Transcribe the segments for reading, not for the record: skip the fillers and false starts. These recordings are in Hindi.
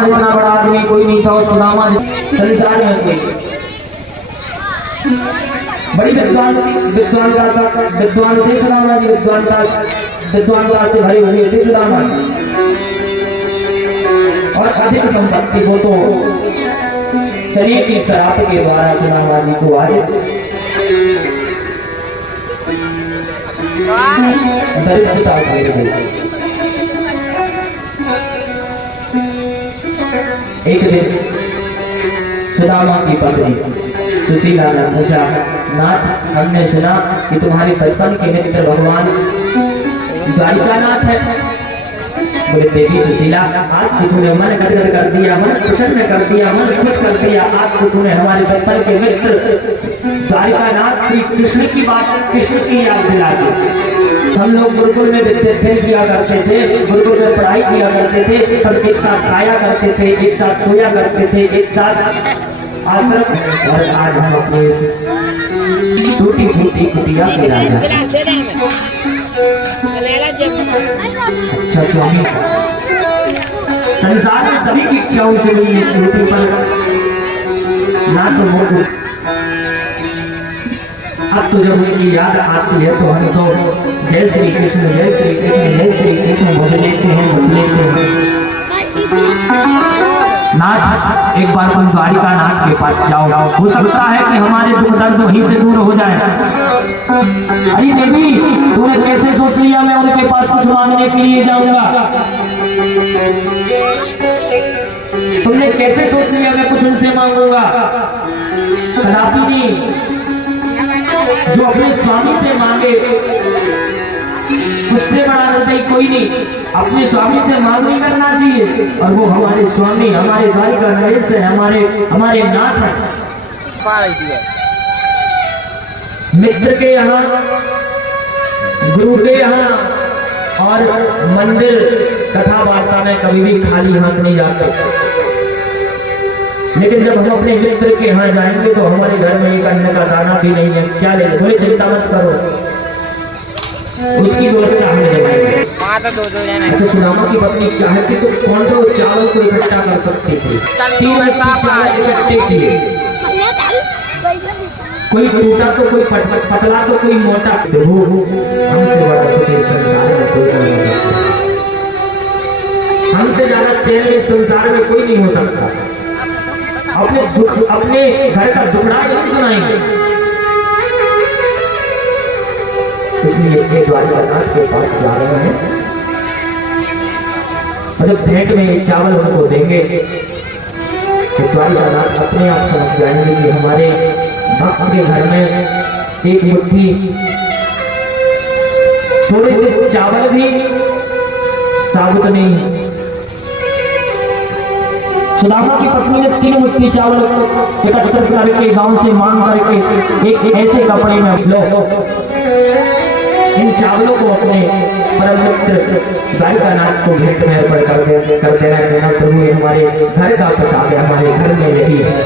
सुदामा जितना बड़ा आदमी कोई नहीं था, और सुदामा संसार में कोई बड़ी विद्वानता थे सुदामा जी, विद्वानता से भरे हुए थे सुदामा जी, और अधिक संपत्ति को तो चलिए कि शराब के द्वारा सुदामा जी को आए दरिद्रता उठाई गई। एक दिन सुदामा की पत्नी सुशीला ने पूछा, नाथ हमने सुना कि तुम्हारे बचपन के मित्र भगवान द्वारिकानाथ है। बोले देवी सुशीला, आज तो तूने मन गदगद कर दिया, मन प्रसन्न कर दिया, मन खुश कर दिया। आज तो तूने हमारे बचपन के मित्र द्वारिकानाथ श्री कृष्ण की बात, कृष्ण की याद दिला दी। हम लोग गुरुकुल में विद्याध्ययन किया करते थे, गुरुकुल में पढ़ाई किया करते थे, हम एक साथ खाया करते थे, एक साथ सोया करते थे, एक साथ आश्रम, और आज हम अपने टूटी फूटी कुटिया के राजा। अच्छा स्वामी, संसार में सभी की इच्छाओं से मिली रोटी पर ना तो मोह, अब तो जब उनकी याद आती है तो हम तो जय श्री कृष्ण जय श्री कृष्ण जय श्री कृष्ण बोल लेते हैं, बोल लेते हैं। नाथ, एक बार तुम द्वारिका नाथ के पास जाओ, हो सकता है कि हमारे दुख दर्द वहीं से दूर हो जाए। अरे देवी, तूने कैसे सोच लिया मैं उनके पास कुछ मांगने के लिए जाऊंगा? तुमने कैसे सोच लिया मैं कुछ उनसे मांगूंगा? कदापि नहीं। जो अपने स्वामी से मांगे उससे बड़ा हृदय कोई नहीं। अपने स्वामी से मांग नहीं करना चाहिए, और वो हमारे स्वामी, हमारे द्वारिका नरेश है, हमारे नाथ है। मित्र के यहाँ, गुरु के यहाँ और मंदिर कथा वार्ता में कभी भी खाली हाथ नहीं जाते, लेकिन जब हम अपने मित्र के यहाँ जाएंगे तो हमारे घर में एक अन्न का दाना भी नहीं है। क्या ले, बोले चिंता मत करो, उसकी व्यवस्था हम जमाएंगे। अच्छा, सुदामा की पत्नी चाहती तो कौन तो चावल को इकट्ठा कर सकते थे, 3 चावल इकट्ठे किए, कोई टूटा तो कोई पतला तो कोई मोटा। हमसे बड़ा सुखी संसार में कोई नहीं हो सकता, हमसे ज्यादा चैन इस संसार में कोई नहीं हो सकता। अपने घर का दुखड़ा नहीं सुनाएंगे। इसलिए एक द्वारिकानाथ के पास जा रहे हैं, और जब भेंट में ये चावल उनको देंगे तो द्वारिकानाथ अपने आप समझ जाएंगे कि हमारे भक्त के घर में एक मुट्ठी थोड़े से चावल भी साबुत नहीं। सुदामा की पत्नी ने 3 मुट्ठी चावल एकत्र करके गांव से मांग करके एक ऐसे कपड़े में लो, इन चावलों को अपने परम मित्र द्वारिकानाथ को भेंट में अर्पण कर देना। प्रभु हमारे घर का प्रसाद है, हमारे घर में यही है।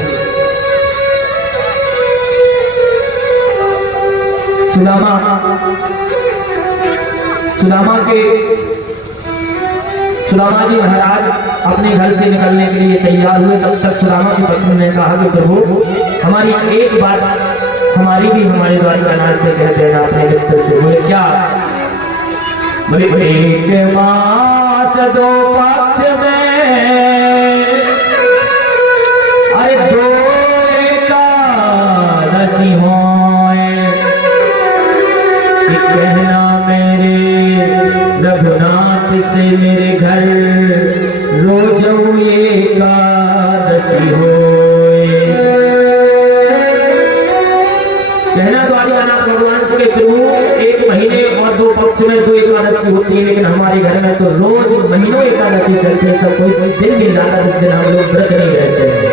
सुदामा जी महाराज अपने घर से निकलने के लिए तैयार हुए। तब तक सुदामा की पत्नी ने कहा कि प्रभु हमारी एक बात हमारी भी हमारे द्वारिकानाथ से कह देना अपने मित्र से। बोले क्या? बोले एक मास 2 पक्ष में, अरे 2 एकादशी होए, कहना मेरे रघुनाथ से मेरे घर रोज एकादशी होए। कहना द्वारिकानाथ भगवान से प्रभु 1 महीने और 2 पक्ष में 2 एकादशी होती है, लेकिन हमारे घर में तो रोज महीनों एकादशी चलती है। सब कोई दिन मिल जाता, जिस दिन हम लोग व्रत नहीं रहते हैं।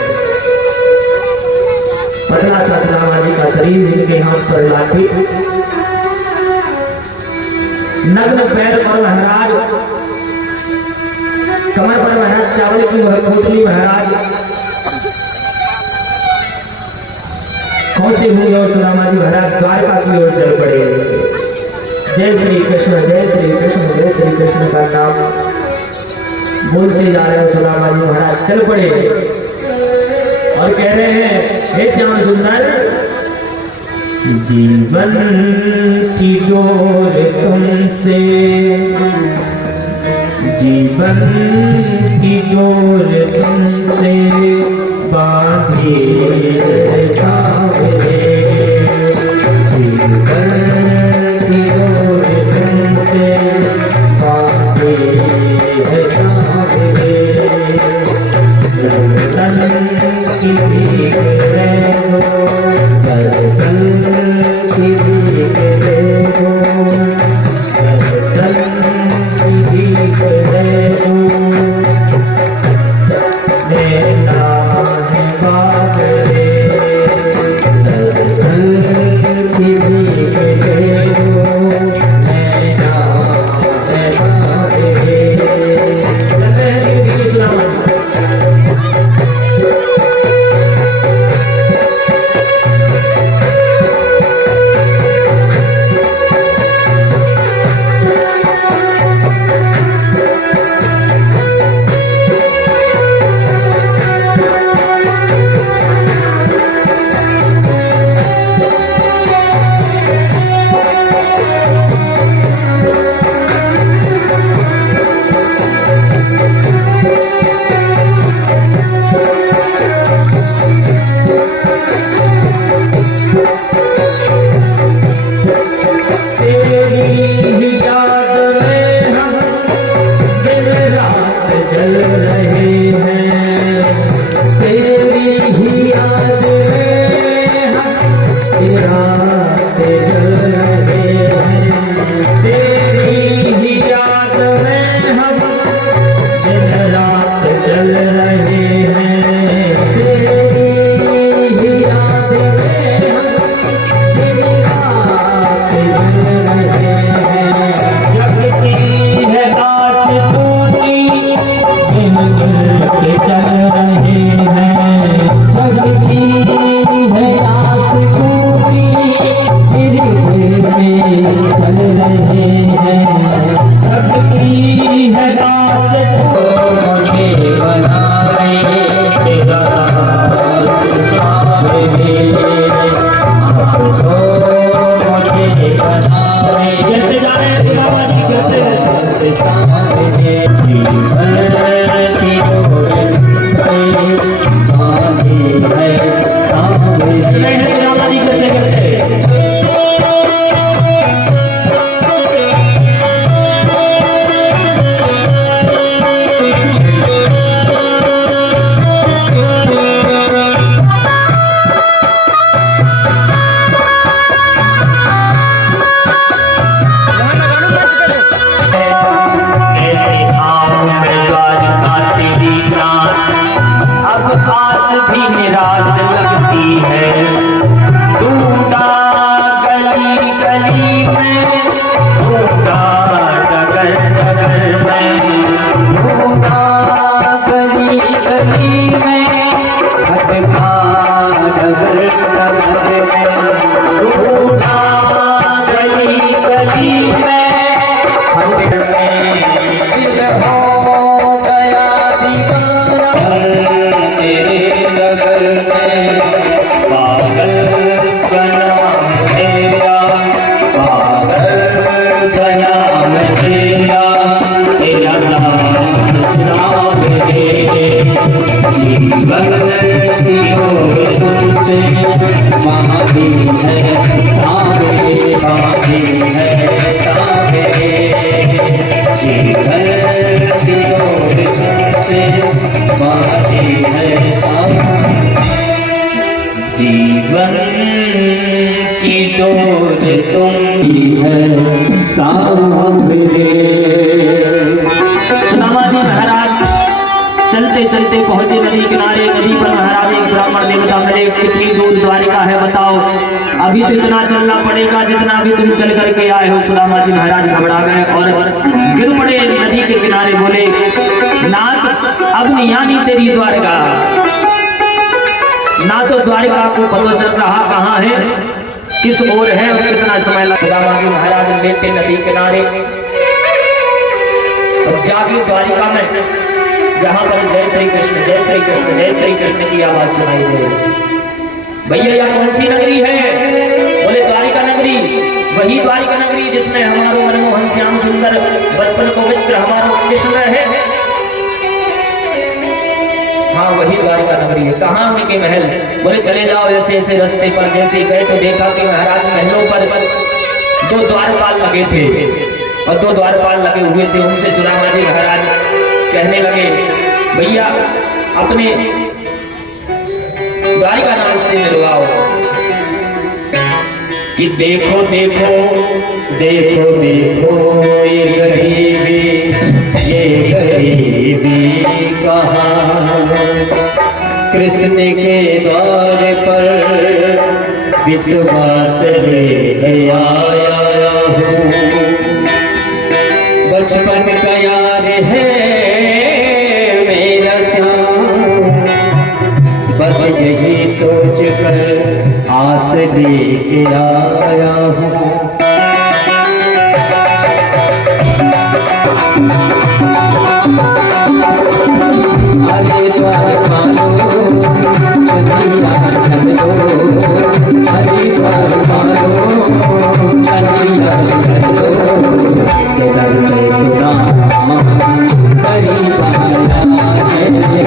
पतला सा सुदामा जी का शरीर, जिनके हाथ पर लाठी, नग्न पैर पर महाराज, कमर पर महाराज चावल की पुतली महाराज, कौन से हुए और सुदामा जी महाराज द्वारका की ओर चल पड़े। जय श्री कृष्ण जय श्री कृष्ण जय श्री कृष्ण का नाम बोलते जा रहे हो सुदामा जी महाराज चल पड़े और कह रहे हैं हे श्याम सुंदर, जीवन की डोर तुमसे, जीवन की डोर तुमसे बांधे जावे, जीवन की डोर तुमसे बांधे जावे, दर्शन की भीख दे दो, दर्शन की भीख दे दो, दर्शन की भीख दे दो, देना है बाबरे, दर्शन की भीख दे दो, देना है बाबरे। जीवन की डोर तुम ही है सामने। सुदामा जी महाराज चलते चलते पहुंचे नदी किनारे। नदी पर महाराज एक ब्राह्मण देवता मिले। कितनी दूर द्वारिका है बताओ? अभी तो इतना चलना पड़ेगा जितना भी तुम चल करके आए हो। सुदामा जी महाराज घबरा गए और गिर पड़े नदी के किनारे। बोले नाथ अब नहीं आनी तेरी द्वारिका, ना तो द्वारिका को पता चल रहा कहाँ है, किस ओर है और कितना समय लगा। सुदामा जी महाराज लेटे नदी किनारे और जाके द्वारिका में जहां पर जय श्री कृष्ण जय श्री कृष्ण जय श्री कृष्ण की आवाज सुनाई दे। भैया यह कौन सी नगरी है? बोले द्वारिका नगरी। वही द्वारिका नगरी जिसमें हमारो मनमोहन श्याम सुंदर बचपन पवित्र हमारा कृष्ण है। हाँ वही द्वारिका नगरी है। कहाँ उनके महल? बोले चले जाओ ऐसे ऐसे रास्ते पर, जैसे गए तो देखा कि महाराज महलों पर 2 द्वारपाल लगे थे और 2 द्वारपाल लगे हुए थे। उनसे सुदामा जी महाराज कहने लगे भैया अपने द्वारिका नाम से मिलवाओ कि देखो देखो देखो देखो ये गरीबी कहाँ कृष्ण के द्वार पर विश्वास लेके आया हूँ। बचपन का यार है मेरा श्याम, बस यही सोच कर आस लेके आया हूँ। अरे द्वारका लो कन्हैया चल दो, अरे द्वारका लो कन्हैया चल दो। तेरा सुदामा करी बाला है, करी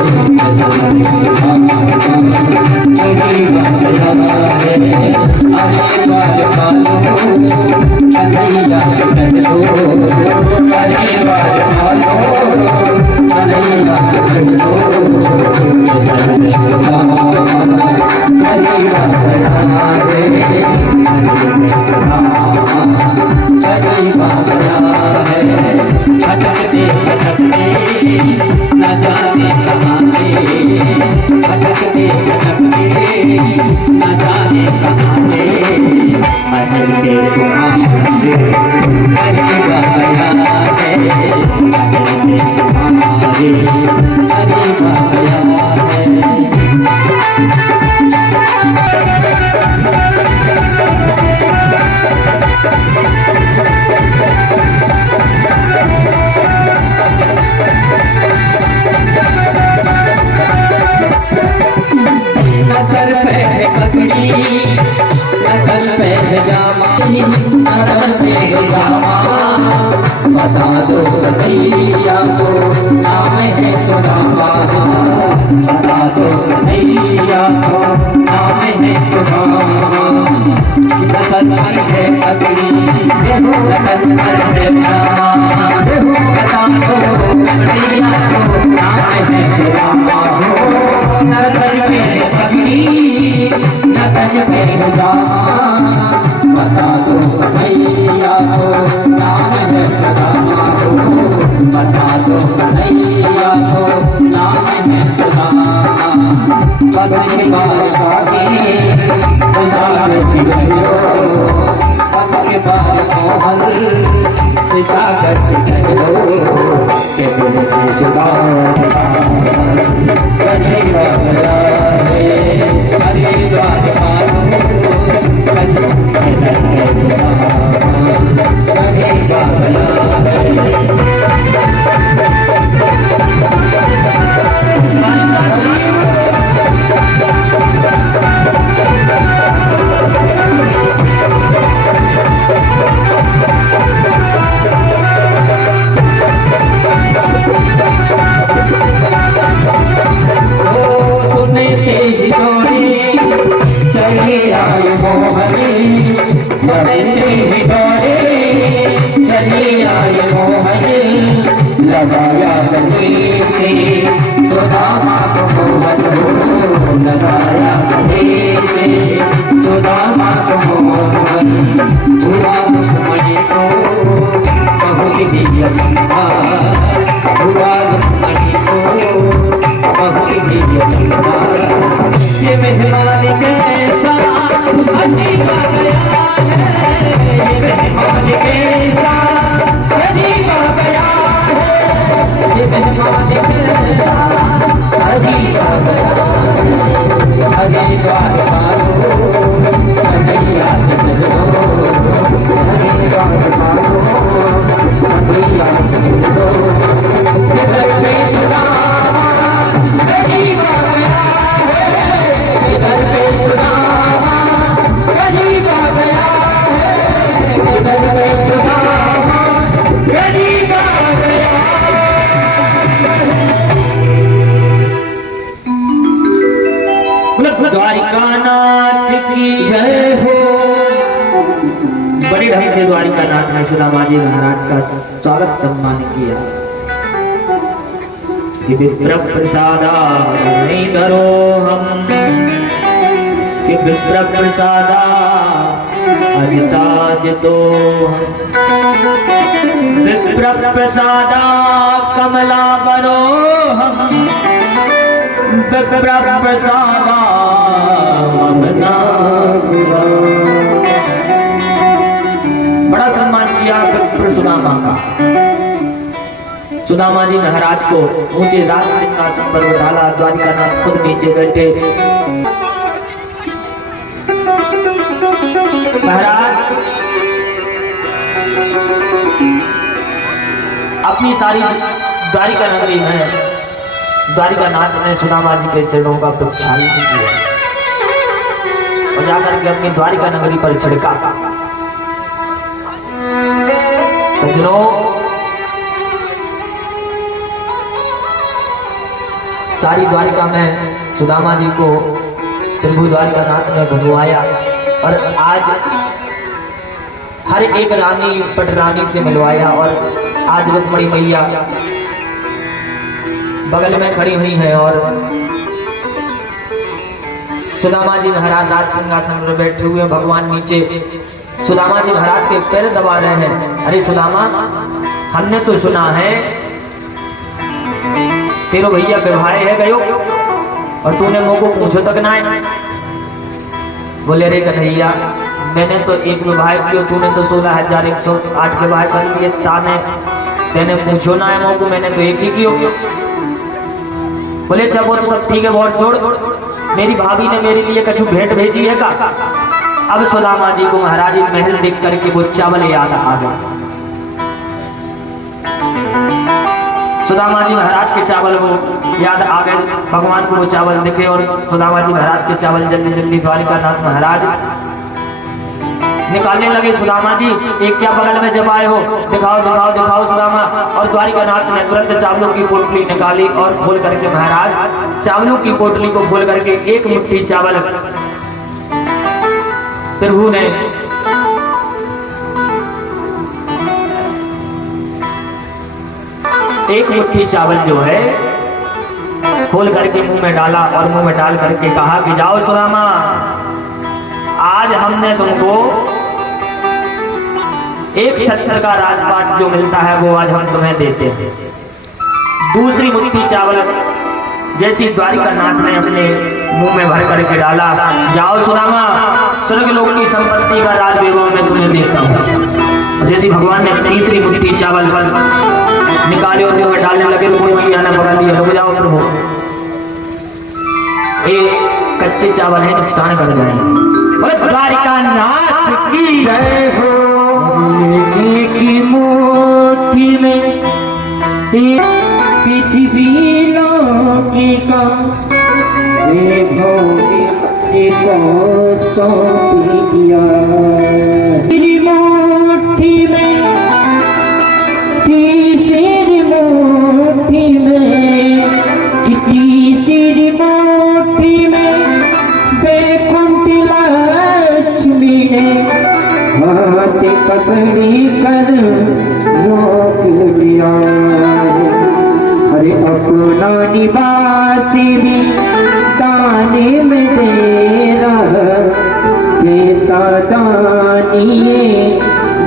बाला है। अरे द्वारका लो कन्हैया चल दो, अरे द्वारका लो कन्हैया चल दो। भटकते भटकते न जाने कहाँ से, भटकते भटकते न जाने कहाँ से, महल के कुआं से गरीबा गया है, महल के कुआं से गरीबा गया है। नजर पे पगड़ी नजर पे जामा, नजर पे जामा, बता दो कन्हैया को नाम है सुदामा, बता दो कन्हैया को नाम है सुदामा। नजर पर है पगड़ी नजर पर है जामा, बता दो कन्हैया को नाम है सुदामा। नजर पे पगड़ी नजर पे जामा, बता दो कन्हैया को नाम है सुदामा, बता दो कन्हैया को नाम है सुदामा। बदन के बार कागे गुजार सिगरो, बदन के बार मोहन सिता करके कहो कि तुमसे सुदामा कन्हैया गया है। हरे द्वारका लो कन्हैया गया चले आए मोहनी, चले आए मोहनी, लगाया गले से सुदामा को मोहन, लगाया गले से सुदामा को मोहन। हुआ रुक्मणी को बहुत ही अचंभा, हुआ रुक्मणी को बहुत ही अचंभा। ये मेहमान कैसा अजीबा गया है, ये मेहमान कैसा अजीबा गया है, ये मेहमान कैसा द्वारिकानाथ की जय हो। बड़े ढंग से द्वारिकानाथ ने सुदामा जी महाराज का स्वागत सम्मान किया। कि विप्र प्रसादा नहीं धरो हम, कि विप्र प्रसादा अजिताज तो हम, विप्र प्रसादा कमला बरो हम, विप्र प्रसादा ममना गुरा। बड़ा सम्मान किया विप्र सुदामा का। सुदामा जी महाराज को ऊंचे राज सिंहासन पर बैठाला। द्वारिकानाथ खुद नीचे बैठे। महाराज अपनी सारी द्वारिका नगरी में द्वारिकानाथ ने सुदामा जी के चरणों का प्रक्षालन किया और जाकर के अपनी द्वारिका नगरी पर छिड़का। सज्जनों, सारी द्वारिका में सुदामा जी को प्रभु द्वारिकानाथ ने भगवाया और आज हर एक रानी पटरानी से मिलवाया। और आज रुक्मणी मैया बगल में खड़ी हुई है और सुदामा जी महाराज राज सिंहासन पर बैठे हुए, भगवान नीचे सुदामा जी महाराज के पैर दबा रहे हैं। अरे सुदामा, हमने तो सुना है तेरो भैया विवाह है गयो और तूने मुंह को पूछो तक ना है। बोले रे कन्हैया, मैंने तो एक विवाह किया, तूने तो 16,108 विवाह कर लिए। ताने तेने पूछो ना है मुंह को, मैंने तो एक ही कियो। बोले चल वो तो सब ठीक है, बहुत छोड़। मेरी भाभी ने मेरे लिए कछु भेंट भेजी है का। अब सुदामा जी को महाराज महल देख करके वो चावल याद आ गया। सुदामा जी महाराज के चावल वो याद आ गए। भगवान को वो चावल दिखे और सुदामा जी महाराज के चावल जल्दी जल्दी द्वारिकानाथ महाराज निकालने लगे। सुदामा जी, एक क्या बगल में जब आए हो, दिखाओ दिखाओ दिखाओ सुदामा। और द्वारिकानाथ ने तुरंत चावलों की पोटली निकाली और खोल करके महाराज चावलों की पोटली को खोल करके एक मुट्ठी चावल प्रभु ने एक मुट्ठी चावल जो है खोल करके मुंह में डाला और मुंह में डाल करके कहा कि जाओ सुदामा, आज हमने तुमको एक छत्र का राजपाट जो मिलता है वो आज हम तुम्हें देते हैं। दूसरी मुट्ठी चावल जैसी द्वारिकानाथ ने अपने मुंह में भर करके डाला, जाओ सुदामा, स्वर्ग लोक की संपत्ति का राज वैभव मैं तुम्हें देता हूँ। जैसी भगवान ने तीसरी मुट्ठी चावल निकाले और मुंह में डालने लगे तो कोई मैया ने पकड़ लिया, रुक जाओ प्रभु, ये कच्चे चावल है, नुकसान कर जाएंगे। द्वारिकानाथ की जय हो। की मुट्ठी में पृथ्वी लोकी का वैभव को सौंप दिया। तेरी मुट्ठी में, तीसरी मुट्ठी में, तीसरी मुट्ठी में बैकुंठ लक्ष्मी ने हाथ पकड़ी कर रोक लिया। अरे अपना निवास भी दाने में दे रहा, कैसा दानिए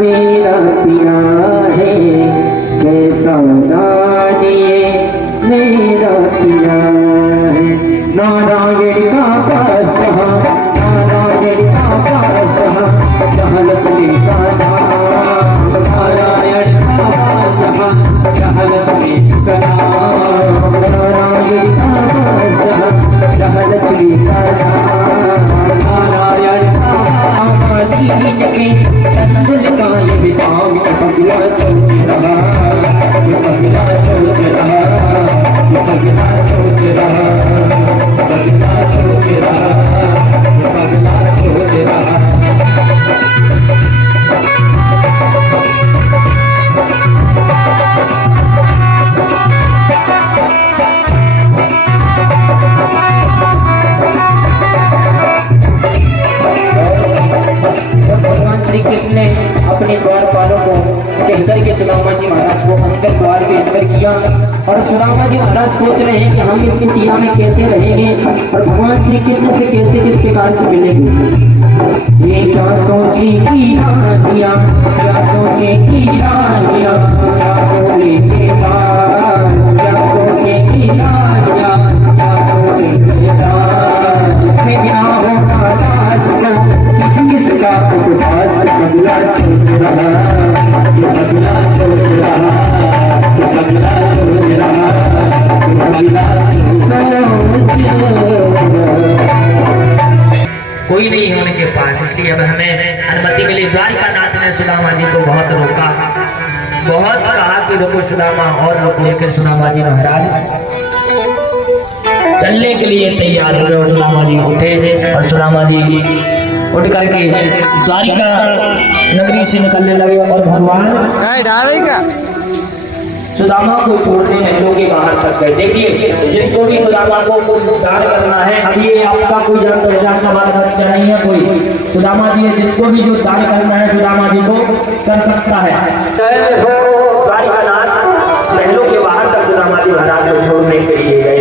मेरा पिया है, कैसा दानिए मेरा पिया है। नारायण का पास नारायण का पास जहाँ लक्ष्मी का नाम, नारायण का पास जहाँ लक्ष्मी का नाम, नारायण का पास जहाँ लक्ष्मी का नाम, नारायण का पास दीन के तंदुल का ये विभाग पगला सोच रहा, पगला सोच रहा, पगला सोच रहा, पगला सोच रहा, पगला सोच रहा। कर किया। और सुदामा जी महाराज सोच रहे हैं कि हम इस कुटिया में कैसे रहेंगे और भगवान श्री कृष्ण से कैसे किस प्रकार से मिलेंगे। ये क्या सोची की रानिया, क्या सोचे की रानिया, क्या सोचे के पास, क्या सोचे की रानिया, क्या सोचे के पास, जिसमें बिना होगा दास को किस का उपवास। बगला सोच रहा, ये बगला सोच रहा, ये बगला सोच रहा, ये बगला सोच रहा। कोई नहीं है उनके पास, इसलिए अब हमें अनुमति मिली। द्वारिकानाथ ने सुदामा जी को बहुत रोका, बहुत कहा कि रुको सुदामा, और रुको, लेकिन सुदामा जी महाराज चलने के लिए तैयार हो गए। और सुदामा जी उठे और सुदामा जी उठ करके द्वारिका नगरी से निकलने लगे। और भगवान सुदामा को छोड़ने महलों के बाहर तक गए। देखिए, जिसको भी सुदामा को कुछ उद्धार करना है, अब ये आपका कोई जान पहचान का बात बच्चा नहीं है, कोई सुदामा जी है, जिसको भी जो उद्धार करना है सुदामा जी को कर सकता है। द्वारिकानाथ महलों के बाहर तक सुदामा जी महाराज को छोड़ने के लिए गए।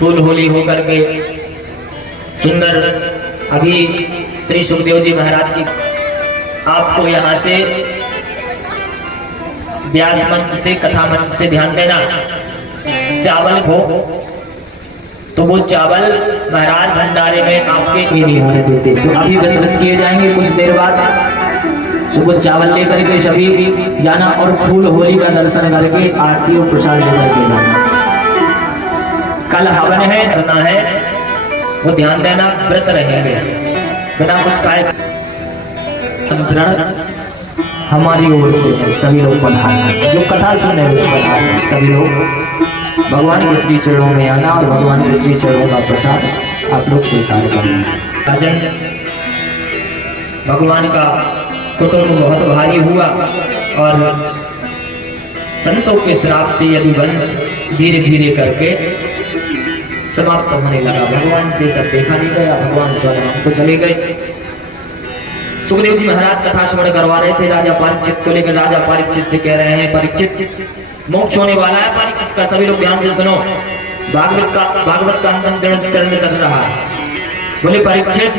फूल होली होकर के सुंदर, अभी श्री सुखदेव जी महाराज की आपको यहाँ से व्यास मंच से, कथा मंच से ध्यान देना। चावल हो तो वो चावल महाराज भंडारे में आपके भी नहीं होने देते, तो अभी वितरित किए जाएंगे कुछ देर बाद। सुबह चावल लेकर के सभी भी जाना और फूल होली का दर्शन करके आरती और प्रसाद लेकर के जाना। कल हवन है, करना है, वो ध्यान देना, व्रत रहेंगे बिना कुछ खाए। हमारी ओर से सभी लोग पधारना, जो कथा सुन रहे हैं पधारना, सभी लोग भगवान के श्री चरणों में आना और भगवान के श्री चरणों का प्रसाद आप लोग स्वीकार करना। राजन भगवान का कुटुंब बहुत भारी हुआ और संतों के श्राप से यदुवंश धीरे धीरे करके समाप्त होने लगा। भगवान से सब देखा नहीं गया, भगवान स्वयं को चले गए। सुखदेव जी महाराज कथा श्रवण करवा रहे थे राजा परीक्षित को लेकर। राजा परीक्षित से कह रहे हैं, परीक्षित मोक्ष होने वाला है परीक्षित का, सभी लोग ध्यान से सुनो। भागवत का अंतिम चरण चल रहा है। बोले परीक्षित,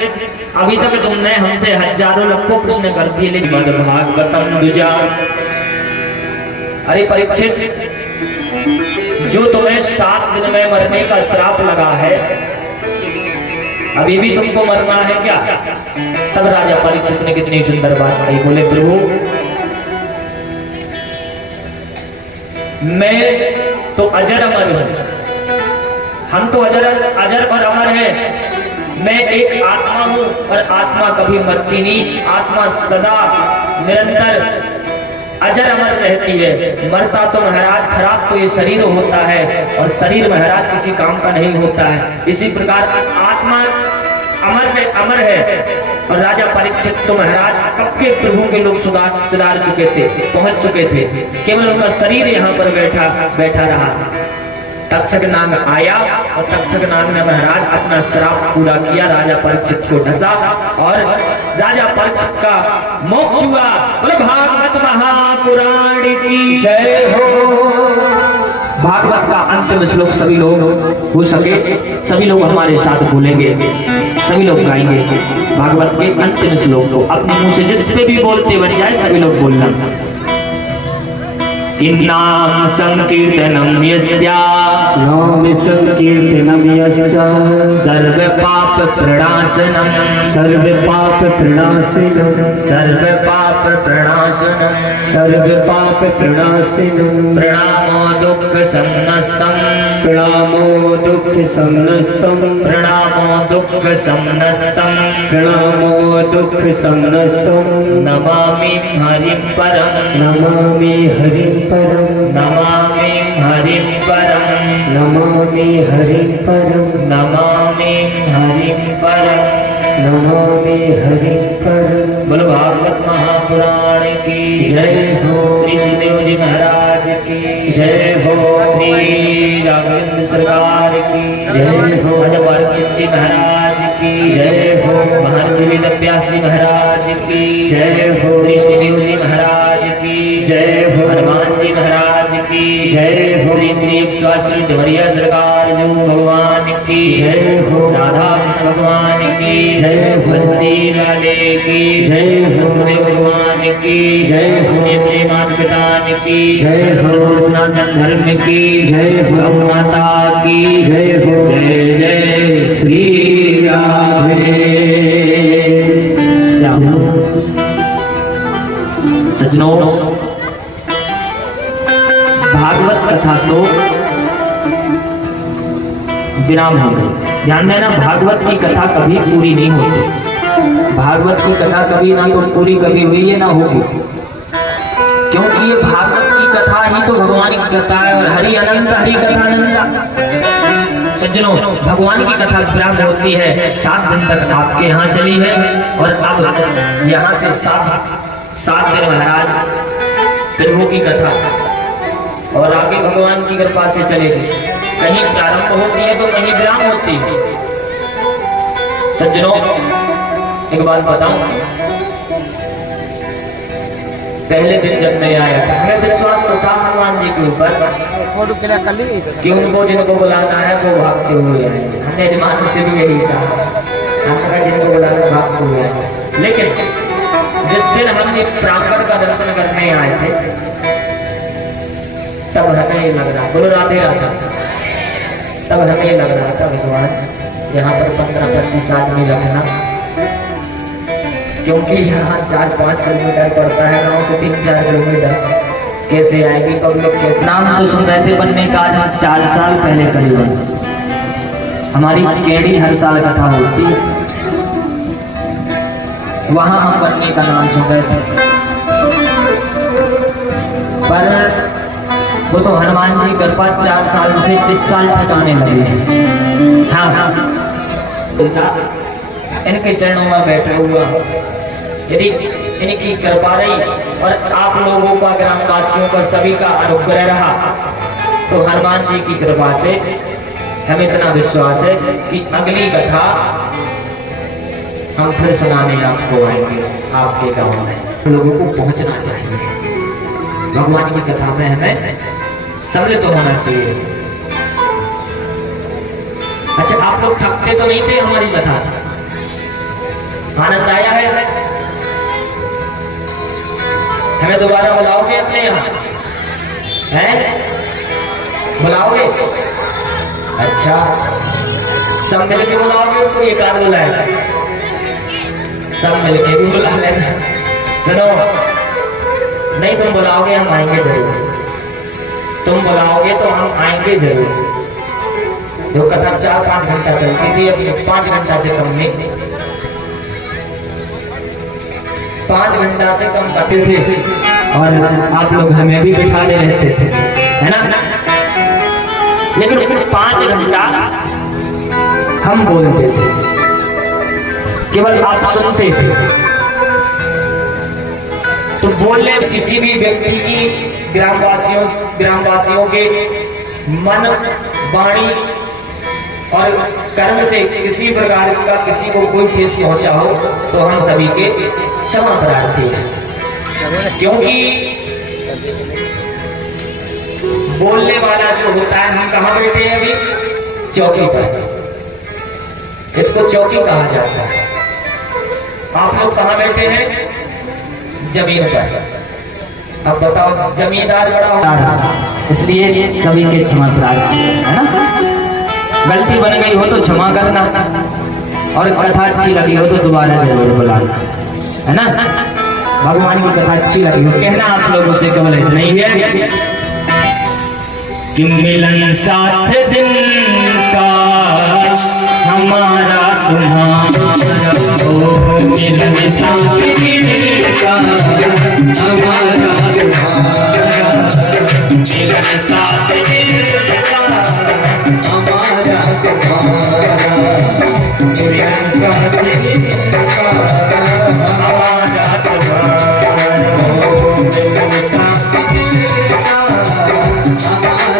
अभी तक तुमने हमसे हजारों लाखों प्रश्न कर दिए, लेकिन भागवतम दुजा। अरे परीक्षित, जो तुम्हें 7 दिन में मरने का श्राप लगा है, अभी भी तुमको मरना है क्या? तब राजा परीक्षित ने कितनी सुंदर बात कही। बोले प्रभु, मैं तो अजर अमर हूं, हम तो अजर और अमर हैं। मैं एक आत्मा हूं और आत्मा कभी मरती नहीं, आत्मा सदा निरंतर अजर अमर रहती है। मरता तो महाराज खराब तो ये शरीर होता है और शरीर महाराज किसी काम का नहीं होता है। इसी प्रकार आत्मा अमर है। और राजा परीक्षित तो महाराज कब के प्रभु के लोग सुधार चुके थे, पहुंच चुके थे, केवल उनका शरीर यहाँ पर बैठा रहा। तक्षक नाग आया और तक्षक नाग ने महाराज अपना श्राप पूरा किया, राजा परीक्षित को डसा और राजा परीक्षित का मोक्ष हुआ। बोले भागवत महापुराण की जय हो। भागवत का अंतिम श्लोक सभी लोग हो सके सभी लोग हमारे साथ बोलेंगे, सभी लोग गाएंगे भागवत के अंतिम श्लोक को। अपने मुंह से जिस पे भी बोलते बन जाए सभी लोग बोलना। इन्नाम संकीर्तनम यस्या नाम संकीर्तनम यस्य सर्व पाप प्रणाशनम सर्व पाप प्रणाशनम सर्व पाप प्रणाशनम सर्व पाप प्रणाशनम प्रणामो दुख समनस्तम प्रणामो दुख समनस्तम प्रणामो दुख समनस्तम प्रणामो दुख समनस्तम नमामि हरिं परम नमामि हरिं परम नमामि हरिं परम नमामि हरिं परम नमामि हरिं परम नमामि हरिं परम। बोलो भागवत महापुराण की जय हो। श्री सुखदेव जी महाराज की जय हो। श्री राघवेंद्र सरकार की जय हो। राजा बालचंद्र जी महाराज की जय हो। महर्षि वेदव्यास जी महाराज की जय हो। श्री सुखदेव जी महाराज की जय हो। हनुमान जी महाराज की जय हो। श्री श्री 180 डुमरिया सरकार जो भगवान की जय हो। राधा कृष्ण भगवान की जय हो। बंसी वाले की जय हो। सुखदेव भगवान की जय हो। अपने माता पिता की जय हो। सनातन धर्म की जय हो। गौ माता की जय हो। जय जय श्री राधे सज्जनों, भागवत कथा तो विराम हो गई। ध्यान देना, भागवत की कथा कभी पूरी नहीं होती। भागवत की कथा कभी ना तो पूरी कभी हुई है ना होगी, क्योंकि ये भागवत की कथा ही तो भगवान की कथा है। और हरि अनंत हरि कथा अनंत। सज्जनों, भगवान की कथा विराम होती है 7 दिन तक आपके यहाँ चली है, और अब यहाँ से 7 दिन महाराज प्रभु की कथा और आगे भगवान की कृपा से चलेगी। कहीं प्रारंभ होती है तो कहीं विराम होती है। सज्जनों, एक बात बताऊं, पहले दिन जब मैं आया था हमें विश्वास तो था हनुमान जी के ऊपर कि उनको जिनको बुलाना है वो भागते हुए आएंगे। हमने जमात से भी यही कहा, हमने जिनको बुलाना भागते हुए आएंगे। लेकिन जिस दिन हम एक प्रांगण का दर्शन करने आए थे तब हमें ये लग रहा, बोलो राधे राधे, तब हमें ये लग रहा था भगवान यहाँ पर 15-25 आदमी रखना, क्योंकि यहाँ 4-5 किलोमीटर पड़ता है, गाँव से 3-4 किलोमीटर कैसे आएगी पब्लिक। कैसे नाम तो सुन रहे थे बनने का, आज 4 साल पहले करीबन हमारी केड़ी हर साल कथा होती, वहां हम बनने का नाम सुन रहे थे। पर वो तो हनुमान जी कृपा 4 साल से इस साल ठिकाने लगे हैं। हाँ, इनके चरणों में बैठा हुआ, यदि इनकी कृपा रही और आप लोगों का, ग्रामवासियों का, सभी का अनुग्रह रहा तो हनुमान जी की कृपा से हमें इतना विश्वास है कि अगली कथा हम फिर सुनाने आपको आएंगे। आपके गांव में लोगों को पहुंचना चाहिए, भगवान की कथा में हमें सम्मिलित होना चाहिए। अच्छा, आप लोग थकते तो नहीं थे हमारी कथा से? आनंद आया है? हमें दोबारा बुलाओगे अपने यहाँ? हैं? बुलाओगे? अच्छा, सब मिलके बुलाओगे? कोई एक आध बुलाएगा? सब मिलके भी बुला लेना। सुनो, नहीं तुम बुलाओगे हम आएंगे जरूर, तुम बुलाओगे तो हम आएंगे जरूर। जो कथा 4-5 घंटा चलती थी, अभी 5 घंटा से कम नहीं, 5 घंटा से कम करते थे, और आप लोग हमें भी बिठा ले रहते थे, है ना? लेकिन 5 घंटा हम बोलते थे, केवल आप सुनते थे। तो बोलने किसी भी व्यक्ति की, ग्रामवासियों के मन, वाणी और कर्म से किसी प्रकार का किसी को कोई ठेस पहुंचा हो तो हम सभी के क्षमा प्रार्थी हैं, क्योंकि बोलने वाला जो होता है, हम कहाँ बैठे हैं अभी? चौकी पर, इसको चौकी कहा जाता है। आप लोग कहाँ बैठे हैं? जमीन पर। अब बताओ, जमींदार बड़ा होता है, इसलिए सभी के क्षमा प्रार्थी है ना? गलती बन गई हो तो क्षमा करना, और कथा अच्छी लगी हो तो दोबारा जरूर बुलाना, है ना। भगवान की कथा अच्छी लगी हो कहना आप लोगों से केवल इतना ही है कि मिलन साथ दिन का हमारा तुम्हारा हो, मिलन साथ दिन का हमारा तुम्हारा, मिलन साथ दिन का हमारा तुम्हारा, मिलन साथ दिन का हमारा तुम्हारा, मिलन साथ दिन का हमारा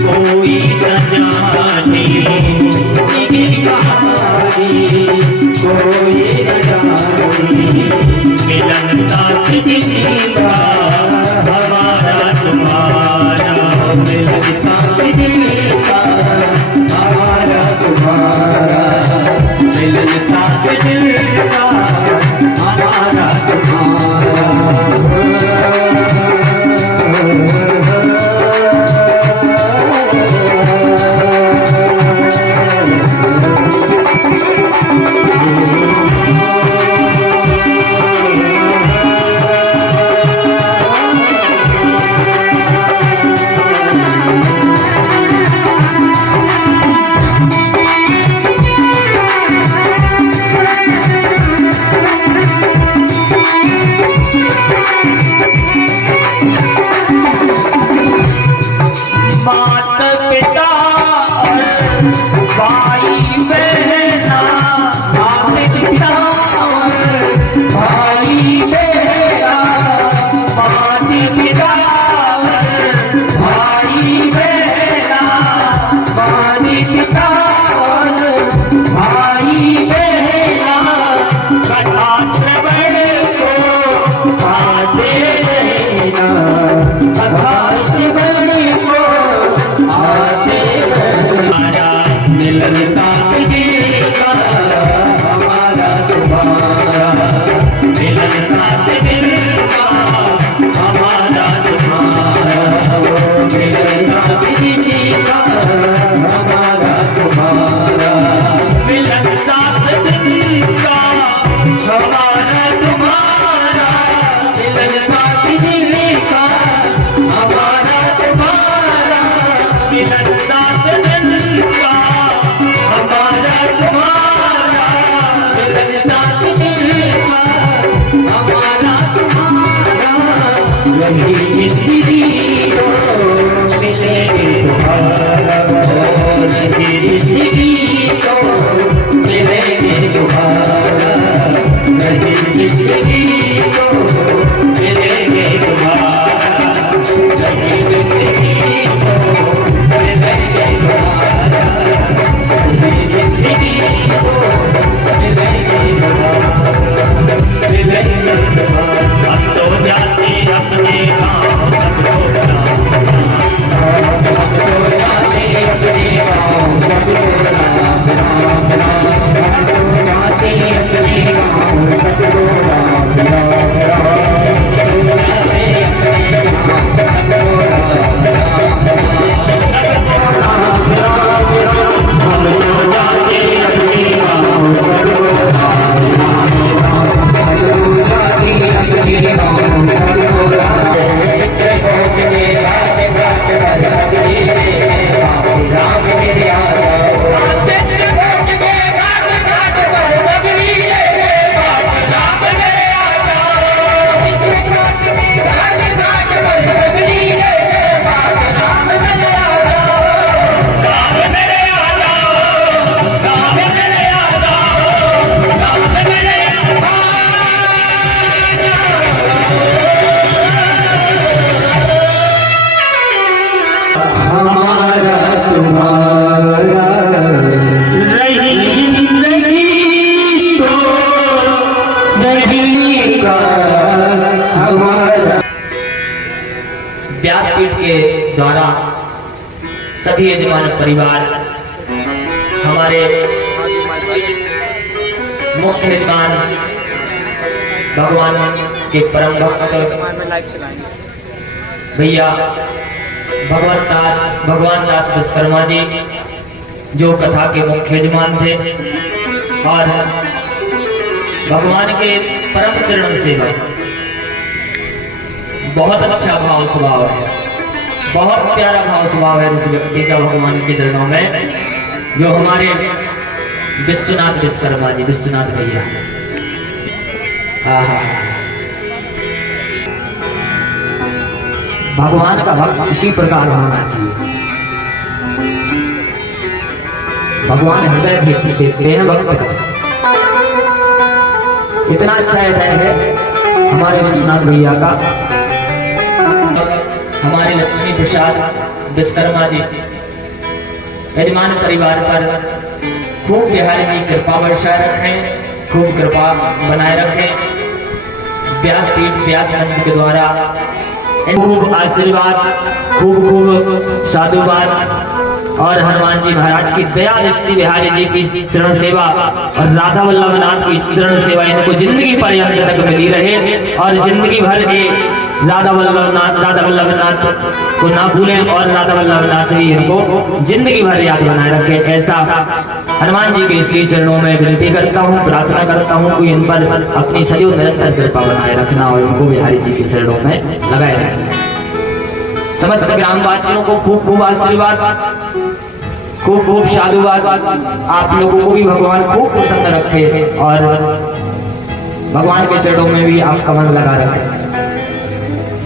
कोई न जाने की कहानी, कोई न जाने मिलन साथ दिन का हमारा तुम्हारा, मिलन साथ दिन का हमारा तुम्हारा, मिलन साथ दिन का हमारा तुम्हारा। जिंदगी को मिलेंगे तुम्हारा। व्यासपीठ के द्वारा सभी यजमान परिवार, हमारे मुख्य यजमान भगवान के परम भक्त भैया भगवान दास विश्वकर्मा जी, जो कथा के मुख्य यजमान थे और भगवान के परम चरण सेवक। बहुत अच्छा भाव स्वभाव है, बहुत प्यारा भाव स्वभाव है इस व्यक्ति का भगवान के चरणों में, जो हमारे विश्वनाथ विश्वकर्मा जी, विश्वनाथ भैया। भगवान का भक्त इसी प्रकार होना चाहिए। भगवान हृदय देखते हैं भक्त का। इतना अच्छा हृदय है हमारे विश्वनाथ भैया का। हमारे लक्ष्मी प्रसाद विश्वकर्मा जी यजमान परिवार पर खूब बिहारी जी कृपा वर्षा रखें, खूब कृपा बनाए रखें। व्यासपीठ व्यास मंच के द्वारा खूब आशीर्वाद, खूब साधुवाद और हनुमान जी महाराज की दया दृष्टि, बिहारी जी की चरण सेवा और राधा वल्लभ नाथ की चरण सेवा इनको जिंदगी पर्यंत तक मिली रहे और जिंदगी भर ये राधा वल्लभ नाथ को ना भूलें और राधा वल्लभ नाथ ही इनको जिंदगी भर याद बनाए रखे। ऐसा हनुमान जी के श्री चरणों में विनती करता हूँ, प्रार्थना करता हूँ कि इन पर अपनी सदैव निरंतर कृपा बनाए रखना और उनको बिहारी जी के चरणों में लगाए रखना। समस्त ग्रामवासियों को खूब खूब आशीर्वाद, खूब खूब साधुवाद। आप लोगों को भी भगवान खूब पसंद रखे और भगवान के चरणों में भी आप कमल लगा रखें।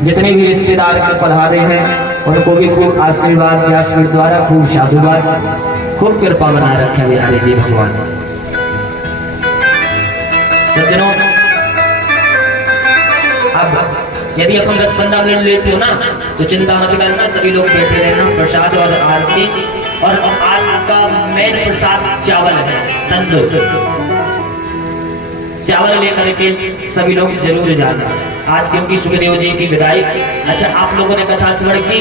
जितने भी रिश्तेदार के पधारे हैं उनको भी खूब आशीर्वाद, व्यासपीठ द्वारा खूब साधुवाद, खूब कृपा बनाए रखें बिहारी जी भगवान। सज्जनों, अब यदि अपन 10-15 मिनट लेते हो ना तो चिंता मत करना, सभी लोग बैठे रहना। प्रसाद और आरती, और आज का मेन प्रसाद चावल है, तंदूर चावल लेकर के सभी लोग जरूर जाना आज, क्योंकि सुखदेव जी की विदाई। अच्छा, आप लोगों ने कथा श्रवण की?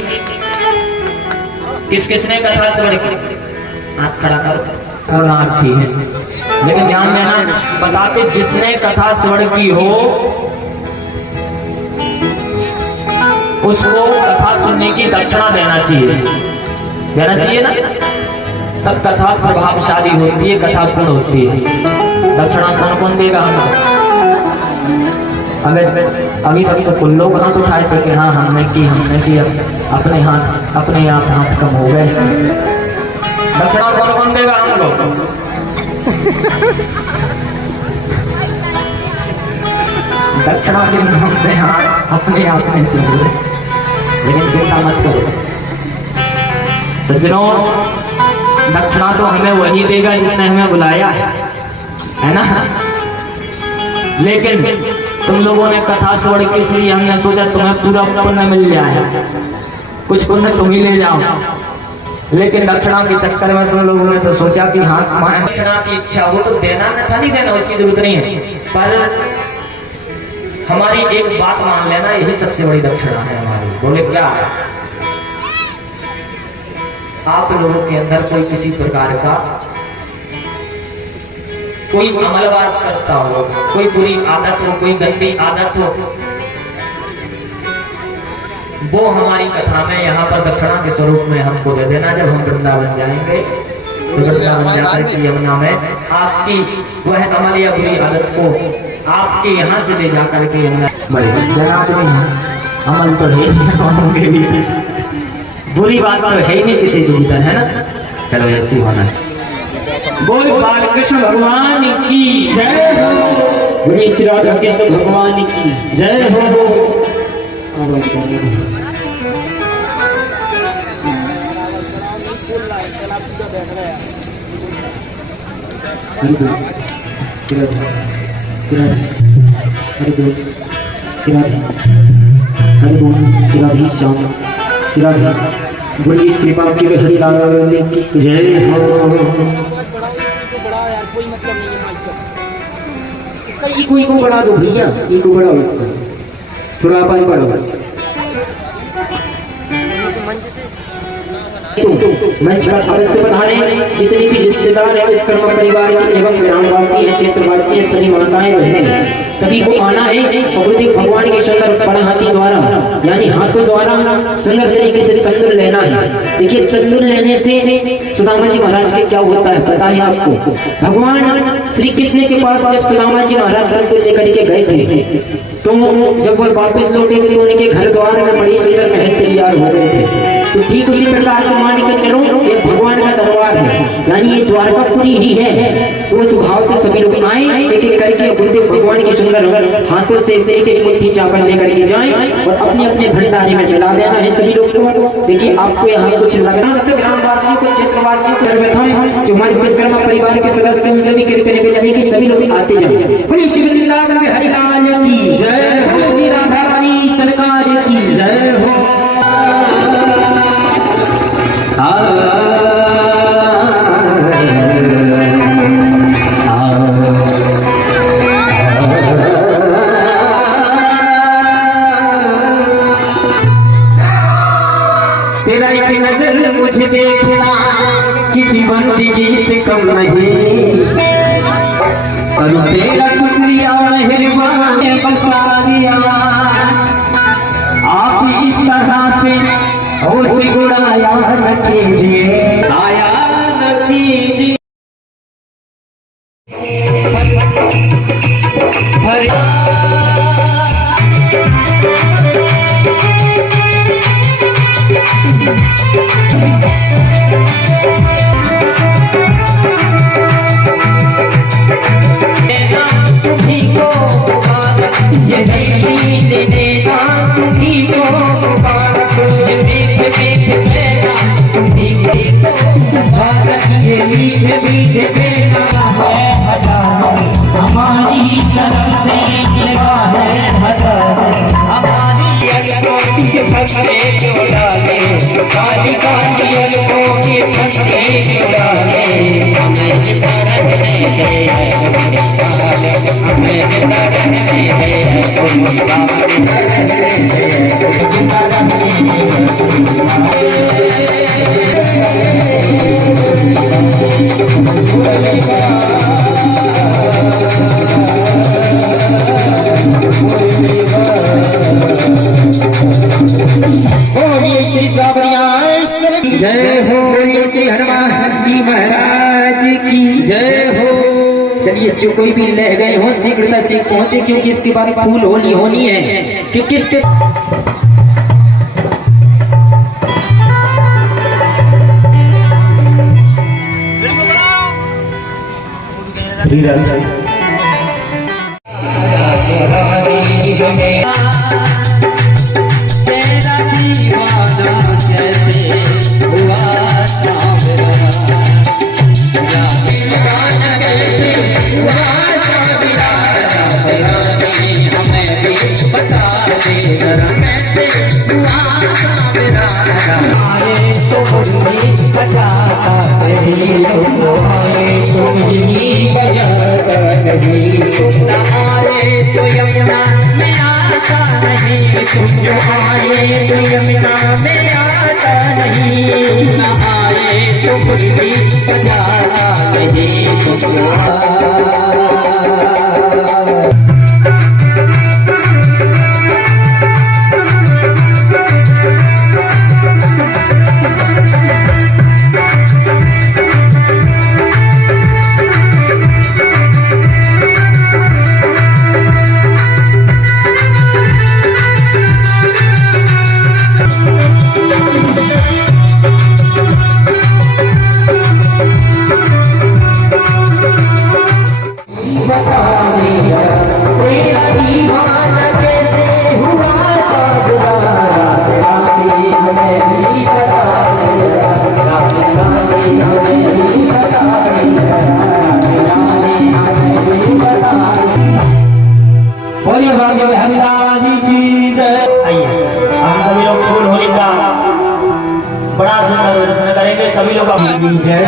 किसने कथा श्रवण की? हाथ खड़ा करो। शरणार्थी है, लेकिन ध्यान देना, बताते जिसने कथा श्रवण की हो उसको कथा सुनने की दक्षिणा देना चाहिए ना, तब कथा प्रभावशाली होती है, कथा पूर्ण होती है। दक्षिणा कौन कौन देगा हमको? अभी तक तो कुल लोग हाथ उठाए थे कि हाँ हमने की, अपने आप हाथ कम हो गए। दक्षिणा कौन कौन देगा हम लोग? दक्षिणा देना हमने अपने आप में चाहिए, लेकिन चिंता मत करो सज्जनों, दक्षिणा तो हमें वही देगा जिसने हमें बुलाया है ना। लेकिन तुम लोगों ने कथा श्रवण की, इसलिए हमने सोचा तुम्हें पूरा पुण्य मिल जाए, कुछ पुण्य तुम ही ले जाओ। लेकिन दक्षिणा के चक्कर में तुम लोगों ने तो सोचा कि हाँ दक्षिणा की इच्छा हो तो देना, न नहीं देना उसकी जरूरत नहीं है, पर हमारी एक बात मान लेना, यही सबसे बड़ी दक्षिणा है हमारी। बोले क्या? आप लोगों के अंदर कोई किसी प्रकार का कोई अमलवास करता हो, कोई बुरी आदत हो, कोई गंदी आदत हो, वो हमारी कथा में यहाँ पर दक्षिणा के स्वरूप में हमको दे देना। जब हम वृंदावन जाएंगे तो वृंदावन जाकर के यमुना में आपकी वह अमल या बुरी आदत को आपके यहाँ से ले जाकर के यमुना, बड़े जनाब अमल तो है, बुरी बात तो है ही नहीं किसी के भीतर, है ना। चलो ऐसी होना चाहिए। बोल बालकृष्ण भगवान की जय हो, बोलिए श्री राधा कृष्ण भगवान की जय हो। हरि श्याम श्री बोलिए श्री बाबा की हरि लाल की जय हो। इसका इको बढ़ा दो भैया, इको बढ़ाओ इसका, थोड़ा आवाज बढ़ाओ। मंच पर अवश्य पधारे जितने भी रिश्तेदार हैं विश्वकर्मा परिवार के एवं ग्रामवासी हैं क्षेत्रवासी हैं सभी माताएं बहनें सभी को आना है और गुरुदेव भगवान के सुंदर बड़ा हाथी द्वारा यानी हाथों द्वारा सुंदर तरीके से तंदुर लेना है। देखिए तंदुर लेने से सुदामा जी महाराज के क्या होता है पता है आपको। भगवान श्री कृष्ण के पास जब सुदामा जी महाराज तंदुर लेकर के गए थे तो जब वो वापस लौटे थे तो उनके घर द्वार में बड़ी सुंदर महल तैयार हो गए थे। तो ठीक उसी प्रकार से मान के चलो ये भगवान का दरबार है यानी ये द्वारकापुरी ही है। तो उस भाव से सभी लोग आए एक एक करके गुरुदेव भगवान की सुंदर हाथों से एक एक मुट्ठी चावल लेकर के जाएं और अपने अपने भंडारे में मिला देना है सभी लोग को। देखिए आपको यहाँ कुछ लगना ग्रामवासियों को क्षेत्रवासियों को सर्वप्रथम जो हमारे विश्वकर्मा परिवार के सदस्य हैं सभी कृपया निवेदन कि सभी लोग आते जाएं। बोलिए श्री वृंदावन में हरिलाल की जय हो, श्री राधा रानी सरकार की जय हो। तेरा एक नजर मुझे देखना किसी बंदगी से कम नहीं और तेरा शुक्रिया मेहरबान बसा दिया। आप इस तरह से होश गुड़ाया न कीजिए आया न कीजिए। हमारी तरफ से निकला है काली काली के फटके जय हो। बोलिए श्री हनुमान जी महाराज की जय हो। चलिए जो कोई भी रह गए हो शीघ्रता से पहुंचे क्योंकि इसके बाद फूल होली होनी है क्योंकि इस पे तो यमुना में आता नहीं तुम जो आए तो यमुना में आता नहीं न आए तो कुछ भी बजाता नहीं तुम बड़ा सुंदर दर्शन करेंगे सभी लोग जय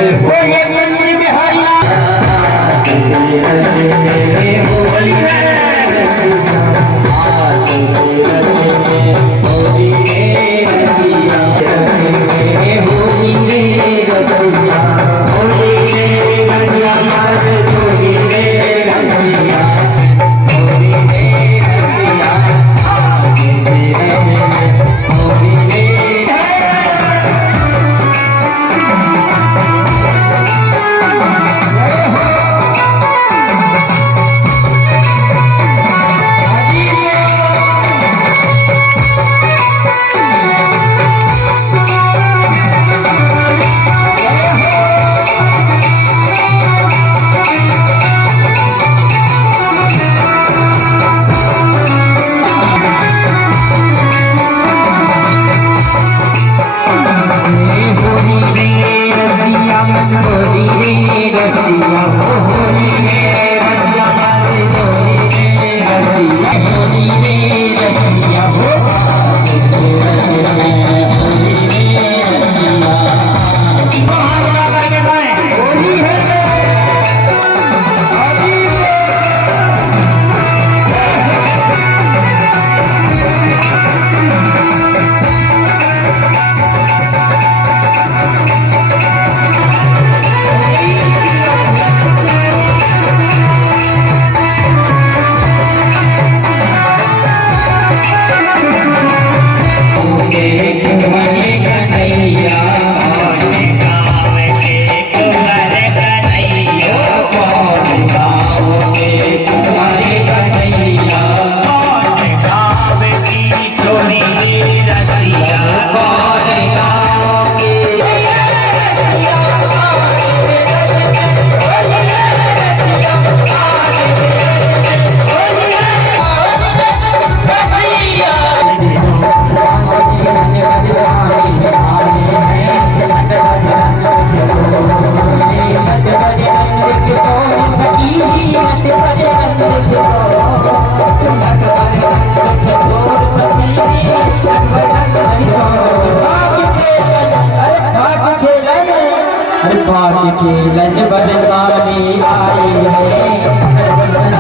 भाग्य की लन बदलाने आई है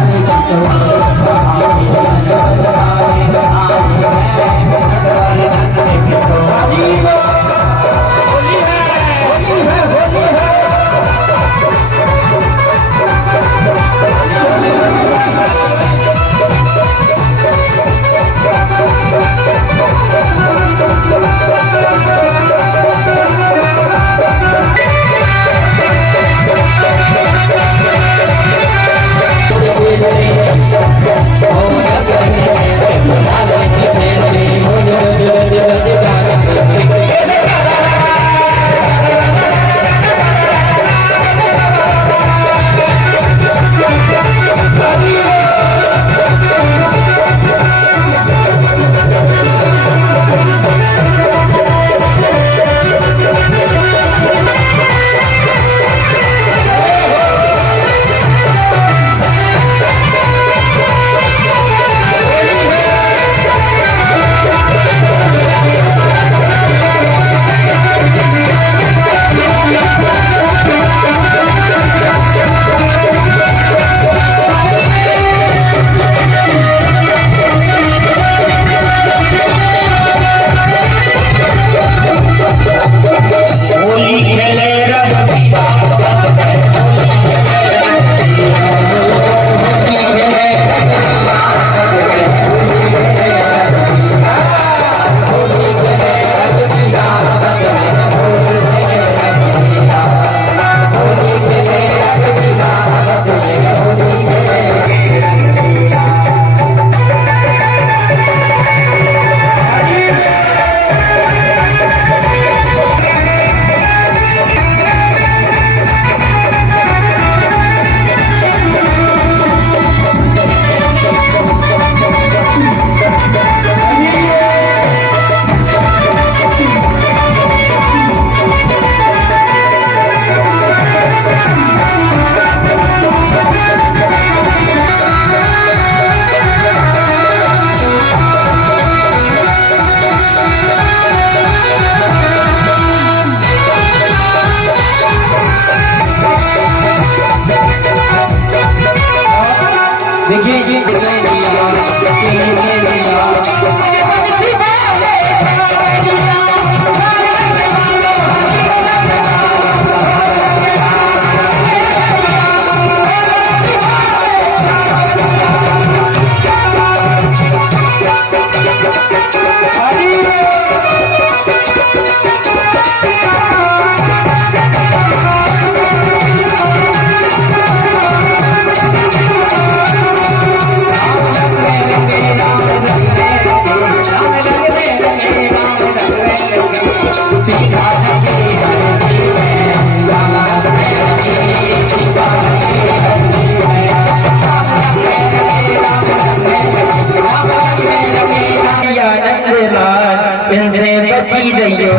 इनसे बची रहियो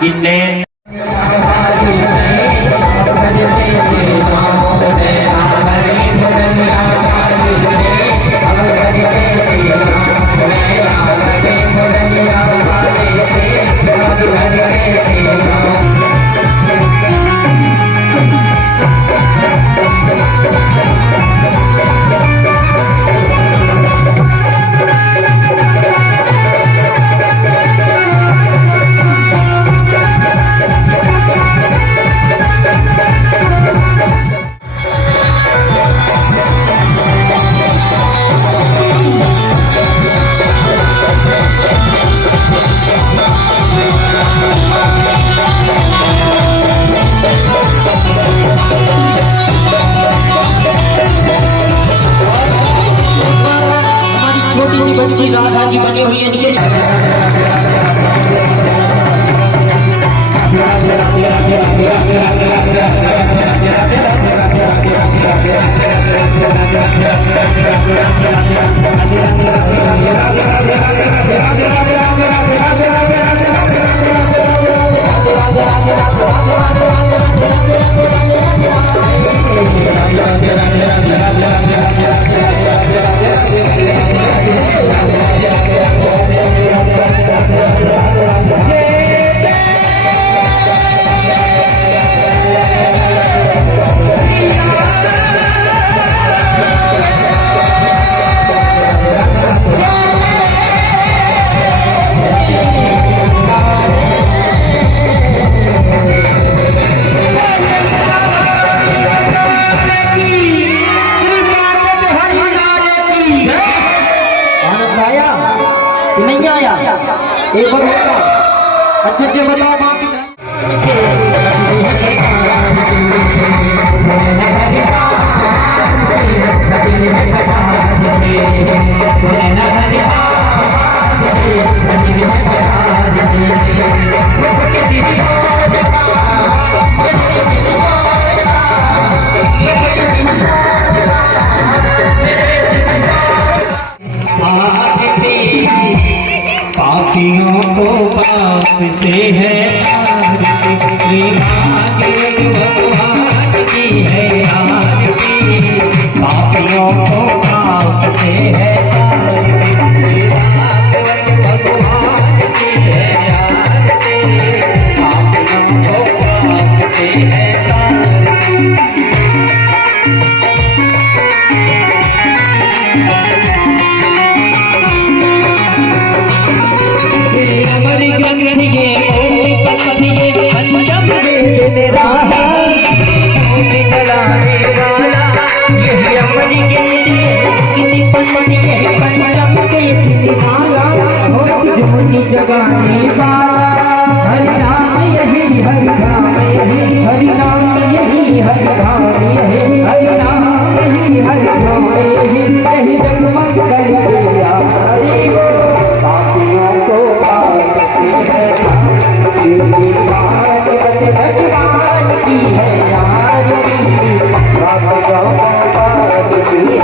किन्ने बच्ची राधा जी बनी हुई है इनके नहीं आया एक बार होगा अच्छे अच्छे बताओ बाकी पापियों को पाप से है भगवान की है आरती पापियों को पाप से है भगवान की है आरती पापियों को पाप से है जगाने वाला हरि राम यही हरि राम यही हरि राम यही हरि राम यही हरि राम यही हरि राम यही यही जगमग करके हरि पापियों को पाप से है भगवान की है आरती पापियों को पाप से है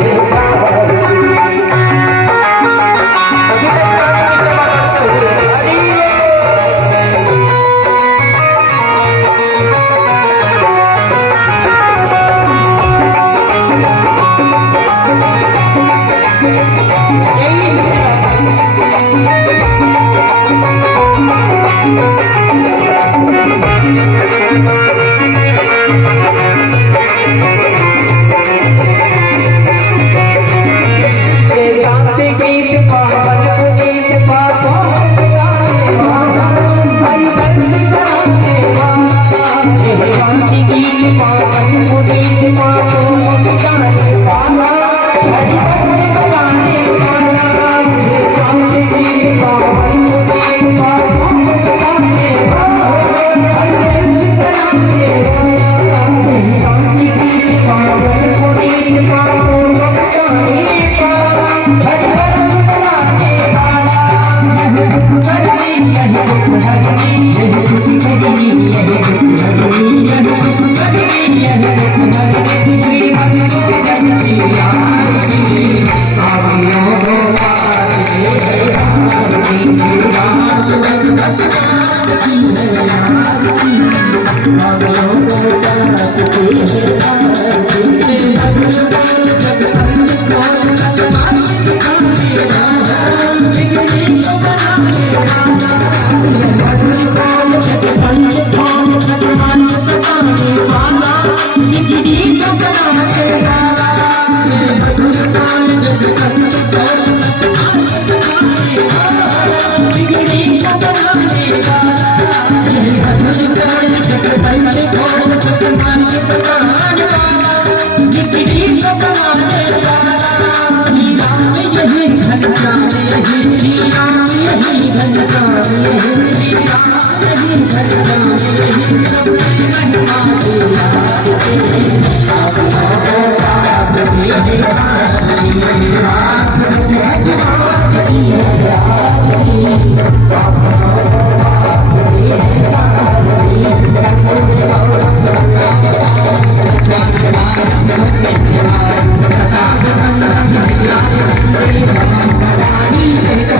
Thank you.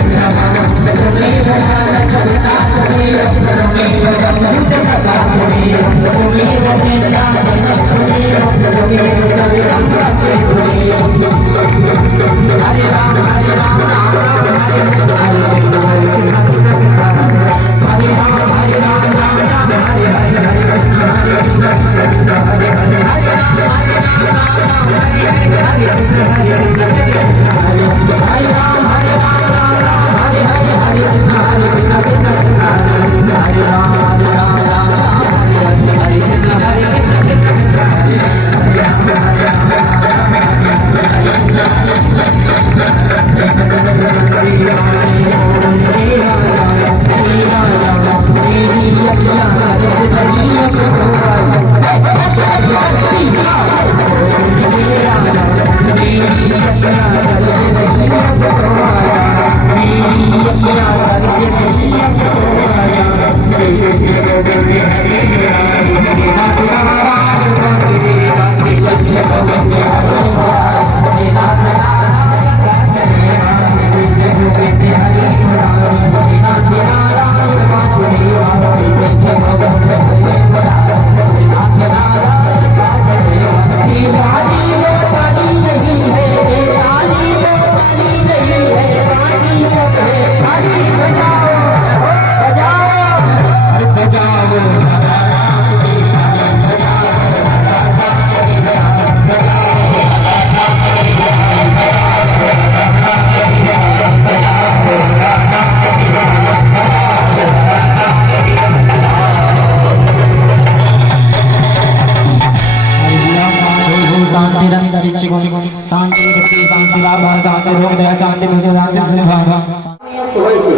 सुबह से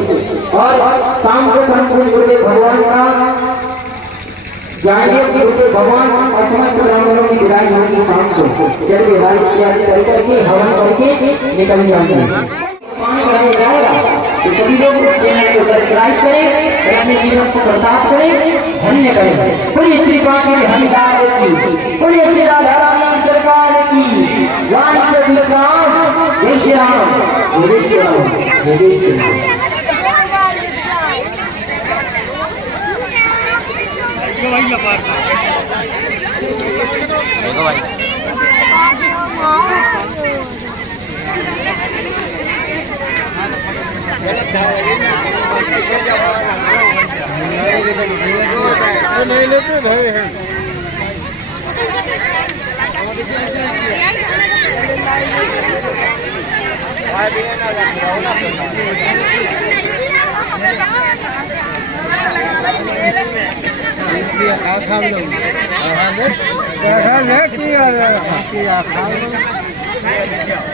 और शाम को हम गुरुदेव भगवान का जानिए कि गुरुदेव भगवान और समस्त ब्राह्मणों की विदाई होगी शाम को। चलिए कर करके हवन करके निकल जाएंगे। तो सभी लोग इस चैनल को सब्सक्राइब करें और अपने जीवन को प्रताप करें, धन्य करें। बोलिए श्री कांके हरिलाल की, बोलिए श्री राधा रानी सरकार की, जय श्री राम, जय श्री राम, जय श्री राम, जय श्री राम। नहीं लेते धरे हैं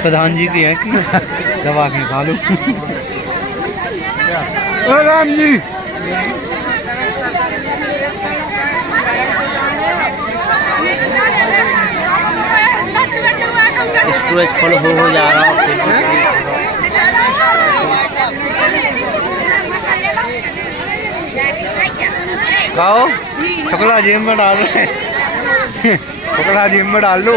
प्रधान जी की है कि दवा के खा लो। राम जी स्टोरेज फुल हो जा रहा है। खाओ छोकरा जेब में डाल रहे, छोकरा जेब में डाल लो।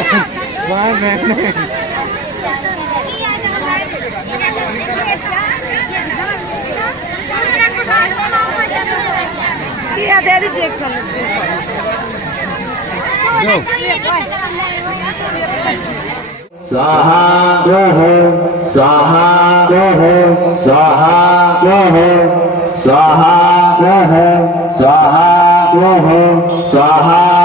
दे दीजिए स्वाहा स्वाहा स्वाहा स्वाहा स्वाहा स्वाहा स्वाहा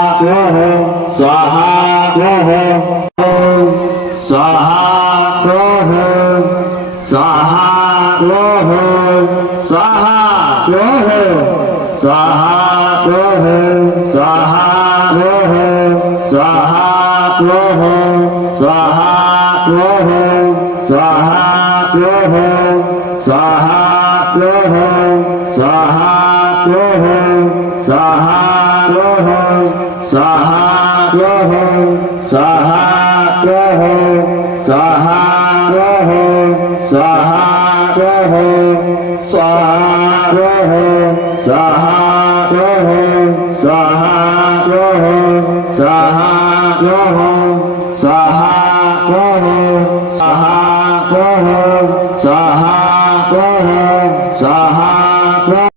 स्वाहा स्वाहा